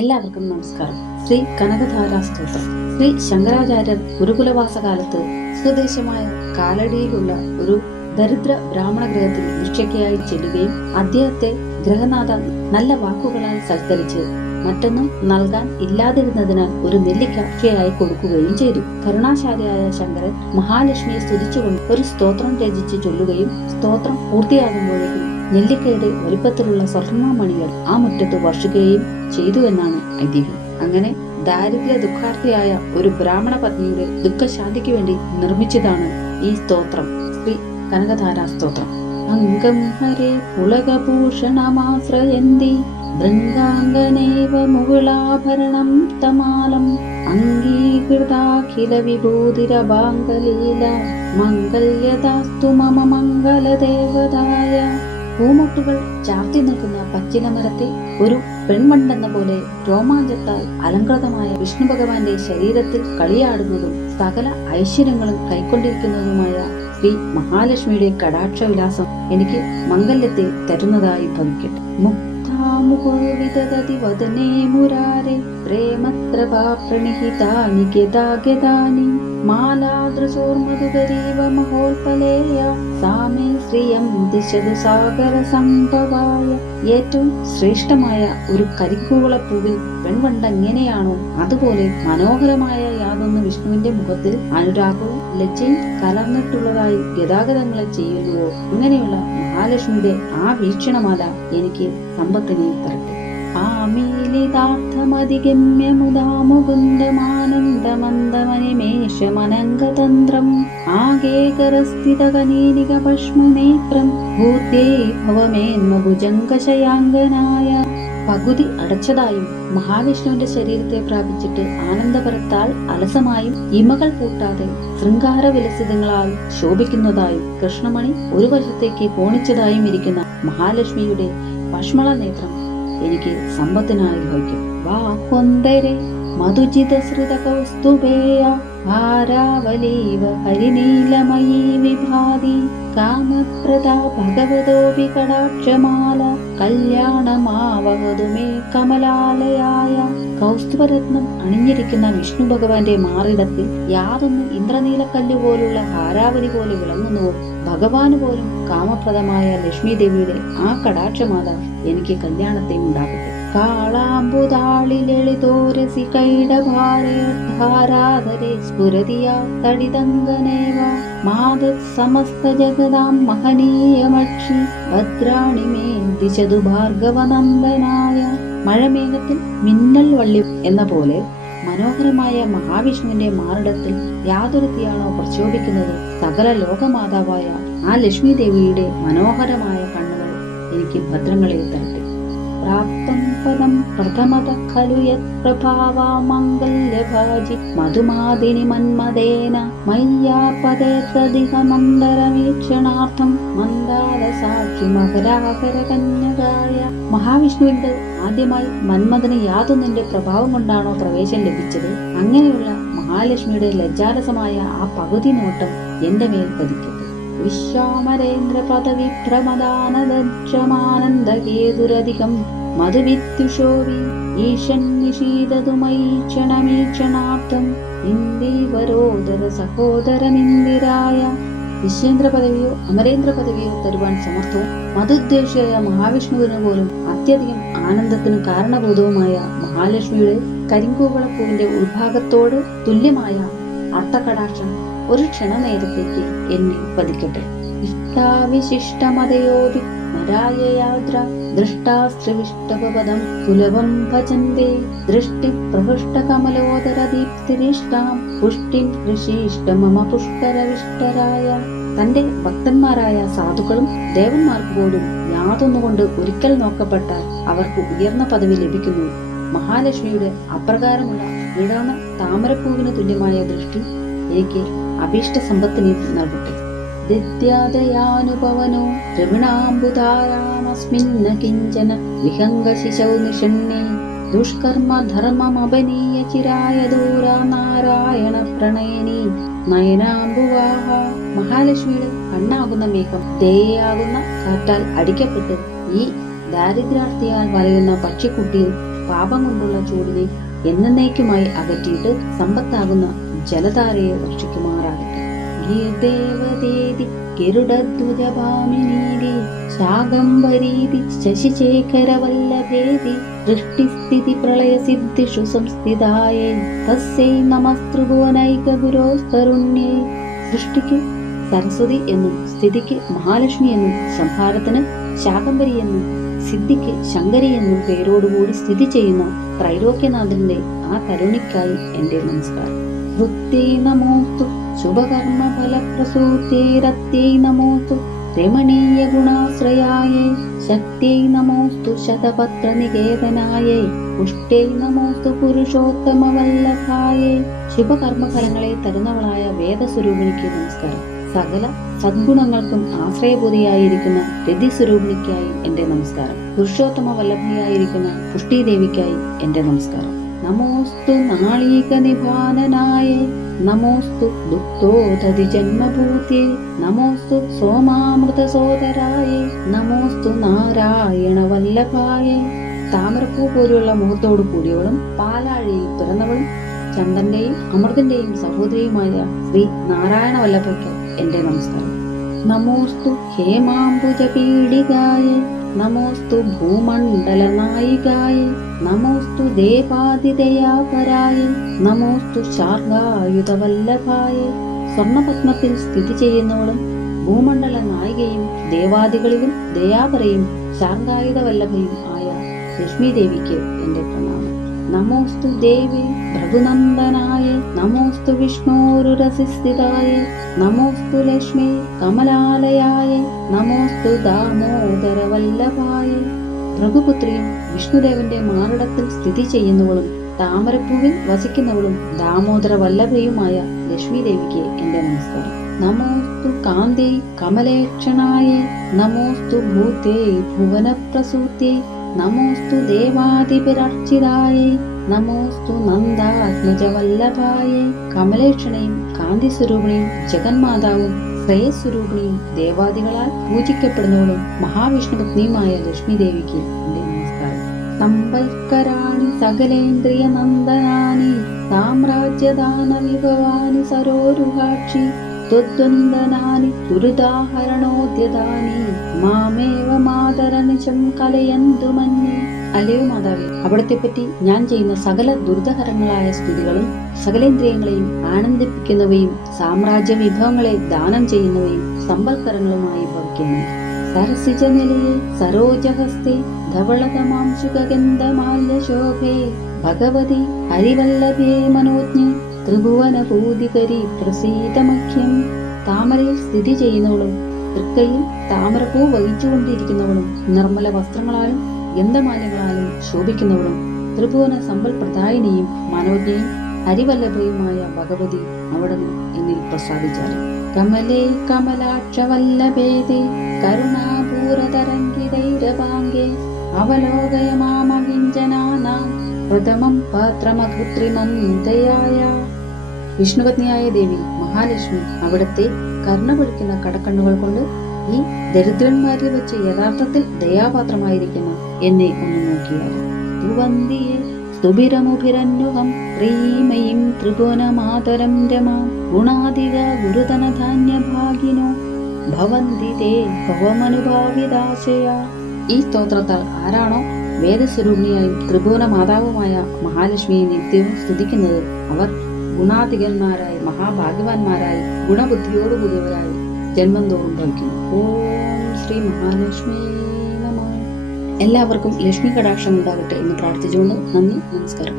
എല്ലാവർക്കും നമസ്കാരം. ശ്രീ കനകധാരാ സ്തോത്രം. ശ്രീ ശങ്കരാചാര്യർ ഗുരുകുലവാസകാലത്ത് സ്വദേശമായ കാലടിയിലുള്ള ഒരു ദരിദ്ര ബ്രാഹ്മണ ഗൃഹത്തിൽ ഭിക്ഷയ്ക്കായി ചെല്ലുകയും അദ്ദേഹത്തെ ഗൃഹനാഥ നല്ല വാക്കുകളാൽ സൽക്കരിച്ച് മറ്റൊന്നും നൽകാൻ ഇല്ലാതിരുന്നതിനാൽ ഒരു നെല്ലിക്ക ഭിക്ഷയായി കൊടുക്കുകയും ചെയ്തു. കരുണാശാലിയായ ശങ്കരൻ മഹാലക്ഷ്മിയെ സ്തുതിച്ചുകൊണ്ട് ഒരു സ്തോത്രം രചിച്ച് ചൊല്ലുകയും സ്തോത്രം പൂർത്തിയാകുമ്പോഴേക്കും നെല്ലിക്കയുടെ വലിപ്പത്തിലുള്ള സ്വർണ്ണമണികൾ ആ മുറ്റത്ത് വർഷിക്കുകയും ചെയ്തു എന്നാണ് ഐതിഹ്യം. അങ്ങനെ ദാരിദ്ര്യ ദുഃഖാർത്ഥിയായ ഒരു ബ്രാഹ്മണ പത്നിയുടെ ദുഃഖശാന്തിക്ക് വേണ്ടി നിർമ്മിച്ചതാണ് ഈ സ്തോത്രം, ശ്രീ കനകധാരാ സ്തോത്രം. അംഗം ഹരേ പുളകഭൂഷണമാശ്രയന്തി ഭൃംഗാംഗനേവ മുകുളാഭരണം തമാലം അംഗീകൃതാഖില വിഭൂതിരഭാംഗലീല മംഗല്യദാസ്തു മമ മംഗലദേവതായ. പൂമൊട്ടുകൾ ചാർത്തി നിൽക്കുന്ന പച്ചിലമരത്തെ ഒരു പെൺവണ്ടെന്ന പോലെ രോമാഞ്ചത്താൽ അലങ്കൃതമായ വിഷ്ണു ഭഗവാന്റെ ശരീരത്തിൽ കളിയാടുന്നതും സകല ഐശ്വര്യങ്ങളും കൈക്കൊണ്ടിരിക്കുന്നതുമായ ശ്രീ മഹാലക്ഷ്മിയുടെ കടാക്ഷവിലാസം എനിക്ക് മംഗല്യത്തെ തരുന്നതായി ഭവിക്കട്ടെ. മുക്താമുഖോവിദതി വദനേ മുരാരേ പ്രേമത്രപാ പ്രണിഹിതാനി ഗദാഗദാനി മാലാദൃശോർമധുകരീവ മഹോൽപലേയ സാമേ ശ്രിയം ദിശതു സാഗര സംഭവായ. ഏറ്റവും ശ്രേഷ്ഠമായ ഒരു കരിക്കൂവളപ്പൂവിൽ പെൺവണ്ട എങ്ങനെയാണോ അതുപോലെ മനോഹരമായ യാതൊന്ന് വിഷ്ണുവിന്റെ മുഖത്തിൽ അനുരാഗവും ലജ്ജയും കലർന്നിട്ടുള്ളതായി ഗതാഗതങ്ങളെ ചെയ്യുന്നുവോ അങ്ങനെയുള്ള മഹാലക്ഷ്മിയുടെ ആ വീക്ഷണമാല എനിക്ക് സമ്പത്തിനെ തരട്ടെ. ആമീലിതാർത്ഥമധിഗമ്യ മുദാ മുകുന്ദമാനന്ദമന്ദമനിമേഷമനംഗതന്ത്രം ആഗേകരസ്ഥിതകനീനിക ഭസ്മനേത്രം ഭൂത്യൈ ഭവമേന്മഭുജംഗശയാംഗനായ. പകുതി അടച്ചതായും മഹാവിഷ്ണുവിന്റെ ശരീരത്തെ പ്രാപിച്ചിട്ട് ആനന്ദപരത്താൽ അലസമായും ഇമകൾ പൂട്ടാതെ ശൃംഗാര വിലസിതങ്ങളാൽ ശോഭിക്കുന്നതായും കൃഷ്ണമണി ഒരു വശത്തേക്ക് കോണിച്ചതായും ഇരിക്കുന്ന മഹാലക്ഷ്മിയുടെ ഭസ്മള നേത്രം എനിക്ക് സമ്പത്തിനായി ഭവിക്കും. വാക്കൊന്തരെ മധുജിതശ്രിത കൗസ്തുഭേയ ഭാരാവലീവ ഹരിനീലമയീ വിഭാതി കാമപ്രദാ ഭഗവതോപി കടാക്ഷമാല കല്യാണമാവഹതു മേ കമലാലയായ. കൗസ്തുഭരത്നം അണിഞ്ഞിരിക്കുന്ന വിഷ്ണു ഭഗവാന്റെ മാറിടത്തിൽ യാതൊന്ന് ഇന്ദ്രനീലക്കല്ല് പോലുള്ള ഹാരാവലി പോലെ വിളങ്ങുന്നുവോ ഭഗവാന് പോലും കാമപ്രദമായ ലക്ഷ്മി ദേവിയുടെ ആ കടാക്ഷമാല എനിക്ക് കല്യാണത്തെ ഉണ്ടാകട്ടെ. കാളാംബുതാളി ലളിതോരസി കൈഡഭാരേ സ്ഫുരതിയാ തടിതങ്കനേവ മാതത് സമസ്ത ജഗതാം മഹനീയമക്ഷി ഭദ്രാണി മേ ദിശതു ഭാർഗവനന്ദനായ. മഴമേഘത്തിൽ മിന്നൽ വള്ളി എന്ന പോലെ മനോഹരമായ മഹാവിഷ്ണുവിന്റെ മാറിടത്തിൽ യാതൊരുത്തിയാണോ പ്രക്ഷോഭിക്കുന്നത് സകല ലോകമാതാവായ ആ ലക്ഷ്മി ദേവിയുടെ മനോഹരമായ കണ്ണുകൾ എനിക്ക് ഭദ്രങ്ങളെ തരട്ടെ. പ്രാപ്തം പദം പ്രഥമത ഖലു യത് പ്രഭാവാ മംഗല്യഭാജി മധുമാദിനി മന്മദേന മയ്യാപദേതദിഹ മന്ദരവീക്ഷണാർത്ഥം മന്ദാര സാക്ഷി മകരാകര കന്യകായ. മഹാവിഷ്ണുവിന്റെ ആദ്യമായി മന്മഥന് യാതൊന്നിന്റെ പ്രഭാവം കൊണ്ടാണോ പ്രവേശം ലഭിച്ചത് അങ്ങനെയുള്ള മഹാലക്ഷ്മിയുടെ ലജ്ജാരസമായ ആ പകുതി നോട്ടം എന്റെ മേൽ പതിക്കട്ടെ. വിശ്വാമരേന്ദ്ര പദവി പ്രമദാനദക്ഷമാനന്ദകേതുരധികം മധുവിത്യുഷോവി ഈശൻ നിഷീദതുമൈക്ഷണമീക്ഷണാർത്ഥം ഇന്ദീവരോദര സഹോദരമിന്ദിരായ. വിശ്വേന്ദ്ര പദവിയോ അമരേന്ദ്ര പദവിയോ തരുവാൻ സമർത്ഥവും മധുദ്വേഷിയായ മഹാവിഷ്ണുവിന് പോലും അത്യധികം ആനന്ദത്തിന് കാരണഭൂതവുമായ മഹാലക്ഷ്മിയുടെ കരിങ്കൂവളപ്പൂവിന്റെ ഉൾഭാഗത്തോട് തുല്യമായ അർത്ഥകടാക്ഷം ഒരു ക്ഷണനേരത്തേക്ക് എന്നിൽ പതിക്കട്ടെ. ഇഷ്ടാവിശിഷ്ടമതയോപി നരായയാദ്ര ദൃഷ്ടാസ്ത്രിവിഷ്ടപദം സുലഭം ഭജന്തേ ദൃഷ്ടി പ്രഹൃഷ്ട കമലോദര ദീപ്തിരിഷ്ടാം പുഷ്ടിം ഋഷിഷ്ട മമ പുഷ്കരവിഷ്ടരായ. തന്റെ ഭക്തന്മാരായ സാധുക്കളും ദേവന്മാർക്ക് പോലും യാതൊന്നുകൊണ്ട് ഒരിക്കൽ നോക്കപ്പെട്ടാൽ അവർക്ക് ഉയർന്ന പദവി ലഭിക്കുന്നു. മഹാലക്ഷ്മിയുടെ അപ്രകാരമുള്ള ഇടവണ താമരപ്പൂവിന് തുല്യമായ ദൃഷ്ടി എനിക്ക് അഭീഷ്ട സമ്പത്തിന് നൽകട്ടെ. ദിദ്യാദയാനുപവനോ ദ്രവിണാംബുധാരാമസ്മിന്ന കിഞ്ചന വിഹംഗശിശൗ നിഷണ്ണേ ദുഷ്കർമ്മ ധർമ്മമപനീയ ചിരായ ദൂരാ നാരായണ പ്രണയനീ നയനാംബുവാഹ. മഹാലക്ഷ്മിയുടെ കണ്ണാകുന്ന മേഘം ദയയാകുന്ന കാറ്റാൽ അടിക്കപ്പെട്ട് ഈ ദാരിദ്ര്യാർത്ഥിയാൽ വലയുന്ന പക്ഷിക്കുട്ടിയിൽ പാപം കൊണ്ടുള്ള ചൂടിനെ എന്നേക്കുമായി അകറ്റിയിട്ട് സമ്പത്താകുന്ന ജലധാരയെ വർഷിക്കുമാറാകട്ടെ. ഗീർദേവദേതി ഗരുഡധ്വജഭാമിനീതി ശാകംബരീതി ശശിശേഖരവല്ലഭേതി സൃഷ്ടിസ്ഥിതി പ്രളയസിദ്ധിഷു സംസ്ഥിതായേ തസ്യൈ നമസ്തൃഭുവനൈക ഗുരോസ്തരുണ്യേ. സൃഷ്ടിക്ക് സരസ്വതി എന്നും സ്ഥിതിക്ക് മഹാലക്ഷ്മി എന്നും സംഹാരത്തിന് ശാകംബരി എന്നും സിദ്ധിക്ക് ശങ്കരി എന്നും പേരോടുകൂടി സ്ഥിതി ചെയ്യുന്ന ത്രൈലോക്യനാഥന്റെ ആ തരുണിക്കായി എന്റെ നമസ്കാരം. വൃത്തേ നമോസ്തു ശുഭകർമ്മ ഫലപ്രസൂതേരത്യൈ നമോസ്തു രമണീയ ഗുണാശ്രയായേ ശക്തിയൈ നമോസ്തു ശതപത്ര നികേതനായേ പുഷ്ടൈ നമോസ്തു പുരുഷോത്തമ വല്ലഭായേ. ശുഭകർമ്മഫലങ്ങളെ തരുന്നവളായ വേദസ്വരൂപിണിക്ക് നമസ്കാരം. സകല സദ്ഗുണങ്ങൾക്കും ആശ്രയഭൂതിയായിരിക്കുന്ന രതിസ്വരൂപിണിക്കായി എന്റെ നമസ്കാരം. പുരുഷോത്തമ വല്ലഭയായിരിക്കുന്ന പുഷ്ടിദേവിക്കായി എന്റെ നമസ്കാരം. നമോസ്തു നാളീക നിഭാനനായ നമോസ്തു ദുഃഖോദതി ജന്മഭൂതേ നമോസ്തു സോമാമൃത സോദരായ നമോസ്തു നാരായണ വല്ലഭായ. താമരപ്പൂ പോലെയുള്ള മുഖത്തോടു കൂടിയവളും പാലാഴിയിൽ പിറന്നവളും ചന്ദന്റെയും അമൃതിന്റെയും സഹോദരിയുമായ ശ്രീ നാരായണ വല്ലഭയ്ക്ക് എന്റെ നമസ്കാരം. നമോസ്തു ഹേമാംബുജ പീഡികായ നമോസ്തു ഭൂമണ്ഡല നായികായ നമോസ്തു ദേവാദിദയാപരായ നമോസ്തു ശാർഗായുധ വല്ലഭായ. സ്വർണപത്മത്തിൽ സ്ഥിതി ചെയ്യുന്നവളും ഭൂമണ്ഡല നായികയും ദേവാദികളിലും ദയാപരയും ശാർഗായുധ വല്ലഭയും ആയ ലക്ഷ്മി ദേവിക്ക് എന്റെ പ്രണാമം. നമോസ്തു ദേവി ഭൃഗുനന്ദനായ നമോസ്തു വിഷ്ണോരുരസിസ്ഥിതായ നമോസ്തു ലക്ഷ്മി കമലാലയായ നമോസ്തു ദാമോദര വല്ലഭായ. ഭൃഗുപുത്രിയും വിഷ്ണുദേവന്റെ മാറിടത്തിൽ സ്ഥിതി ചെയ്യുന്നവളും താമരപ്പൂവിൽ വസിക്കുന്നവളും ദാമോദര വല്ലഭയുമായ ലക്ഷ്മി ദേവിക്ക് എന്റെ നമസ്കാരം. നമോസ്തു കാന്തേ കമലേക്ഷണായ നമോസ്തു ഭൂതേ ഭുവനപ്രസൂതേ നമോസ്തു ദേവാദിപിരർച്ചിതായ നമോസ്തു നന്ദാത്മജ വല്ലഭായ. കമലേക്ഷണയും കാന്തി സ്വരൂപിണിയും ജഗന്മാതാവും ശ്രേയസ്വരൂപിണിയും ദേവാദികളാൽ പൂജിക്കപ്പെടുന്നവളും മഹാവിഷ്ണുപത്നിയുമായ ലക്ഷ്മി ദേവിക്ക് എന്റെ നമസ്കാരം. സമ്പൽക്കരാണി സകലേന്ദ്രിയ നന്ദനാനി സാമ്രാജ്യദാന വിഭവാനി സരോരുഹാക്ഷി ത്വദ്വന്ദനാനി ദുരിതാഹരണോദ്യതാനി മാമേവ മാതരനിശം കലയന്തു മന്യേ. അല്ലയോ മാതാവേ, അവിടത്തെ പറ്റി ഞാൻ ചെയ്യുന്ന സകല ദുരിതഹരങ്ങളായ സ്തുതികളും സകലേന്ദ്രിയങ്ങളെയും ആനന്ദിപ്പിക്കുന്നവയും സാമ്രാജ്യ വിഭവങ്ങളെ ദാനം ചെയ്യുന്നവയും സമ്പൽക്കരങ്ങളുമായി ഭവിക്കുന്നു. സരസിജനിലയെ സരോജഹസ്തേ ധവളതമാംശുകഗന്ധമാല്യശോഭേ ഭഗവതി ഹരിവല്ലഭേ മനോജ്ഞേ ത്രിഭുവനഭൂതികരി പ്രസീതമഖ്യം. താമരയിൽ സ്ഥിതി ചെയ്യുന്നവളും തൃക്കയിൽ താമരപ്പൂ വഹിച്ചുകൊണ്ടിരിക്കുന്നവളും നിർമ്മല വസ്ത്രങ്ങളാലും ഗന്ധമാലകളാലും ശോഭിക്കുന്നവളും ത്രിഭുവന സമ്പൽ പ്രദായിനിയും മനോജ്ഞയും ഹരിവല്ലഭയുമായ ഭഗവതി അവിടുന്ന് എന്നിൽ പ്രസാദിച്ചാലും. കമലേ കമലാക്ഷവല്ലഭേദേ കരുണാപൂരതരംഗിതൈരവാംഗേ അവലോകയ മാമകിഞ്ചനാനാം പ്രഥമം പാത്രമകൃത്രിമന്തയായ. വിഷ്ണുപത്നിയായ ദേവി മഹാലക്ഷ്മി അവിടത്തെ കരുണ പൊഴിക്കുന്ന കടക്കണ്ണുകൾ കൊണ്ട് ഈ ദരിദ്രന്മാരെ വെച്ച് യഥാർത്ഥത്തിൽ ദയാപാത്രമായിരിക്കുന്ന എന്നെ ഒന്ന് നോക്കിയാൽ. തുവന്തിയെ സ്തുഭിരമുഭിരന്യുഹം പ്രീമയും ത്രിഭുവനമാതരം രമാം ഗുണാധിക ഗുരുധനധാന്യഭാഗിനോ ഭവന്തി തേ ഭവമനുഭാവിതാശയ. ഈ സ്തോത്രത്താൽ ആരാണോ വേദസ്വരൂപിണിയായും ത്രിഭുവന മാതാവുമായ മഹാലക്ഷ്മിയെ നിത്യവും സ്തുതിക്കുന്നത് അവർ ഗുണാധികന്മാരായി മഹാഭാഗ്യവാന്മാരായി ഗുണബുദ്ധിയോടുകൂടിയവരായി ജന്മം തോറും ഭവിക്കുന്നു. ഓം ശ്രീ മഹാലക്ഷ്മി നമഃ. എല്ലാവർക്കും ലക്ഷ്മി കടാക്ഷം ഉണ്ടാകട്ടെ എന്ന് പ്രാർത്ഥിച്ചുകൊണ്ട് നന്ദി, നമസ്കാരം.